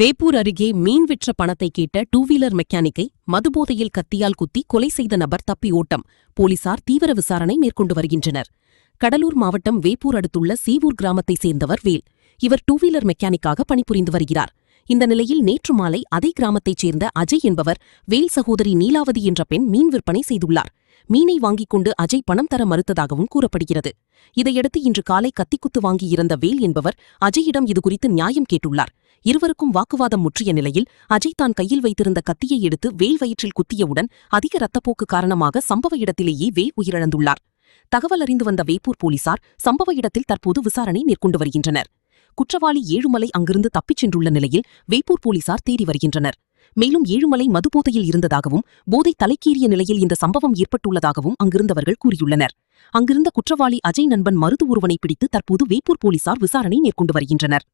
வேப்பூர் அருகே மீன் விற்ற பணத்தை கேட்ட டூ வீலர் மெக்கானிக்கை மதுபோதையில் கத்தியால் குத்தி கொலை செய்த நபர் தப்பி ஓட்டம். போலீசார் தீவிர விசாரணை மேற்கொண்டு வருகின்றனர். கடலூர் மாவட்டம் வேப்பூர் அடுத்துள்ள சீவூர் கிராமத்தைச் சேர்ந்தவர் வேல். இவர் டூ வீலர் மெக்கானிக்காக பணிபுரிந்து வருகிறார். இந்த நிலையில் நேற்று மாலை அதே கிராமத்தைச் சேர்ந்த அஜய் என்பவர் வேல் சகோதரி நீலாவதி என்ற பெண் மீன் விற்பனை செய்துள்ளார். மீனை வாங்கிக் கொண்டு அஜய் பணம் தர மறுத்ததாகவும் கூறப்படுகிறது. இதையடுத்து இன்று காலை கத்திக்குத்து வாங்கியிருந்த வேல் என்பவர் அஜயிடம் இதுகுறித்து நியாயம் கேட்டுள்ளார். இருவருக்கும் வாக்குவாதம் முற்றிய நிலையில் அஜய் தான் கையில் வைத்திருந்த கத்தியை எடுத்து வேல் வயிற்றில் குத்தியவுடன் அதிக ரத்தப்போக்கு காரணமாக சம்பவ இடத்திலேயே வேல் உயிரிழந்துள்ளார். தகவல் அறிந்து வந்த வேப்பூர் போலீசார் சம்பவ இடத்தில் தற்போது விசாரணை மேற்கொண்டு வருகின்றனர். குற்றவாளி ஏழுமலை அங்கிருந்து தப்பிச் சென்றுள்ள நிலையில் வேப்பூர் போலீசார் தேடி வருகின்றனர். மேலும் ஏழுமலை மதுபோதையில் இருந்ததாகவும் போதை தலைக்கேறிய நிலையில் இந்த சம்பவம் ஏற்பட்டுள்ளதாகவும் அங்கிருந்தவர்கள் கூறியுள்ளனர். அங்கிருந்த குற்றவாளி அஜய் நண்பன் மருது ஒருவனை பிடித்து தற்போது வேப்பூர் போலீசார் விசாரணை மேற்கொண்டு வருகின்றனர்.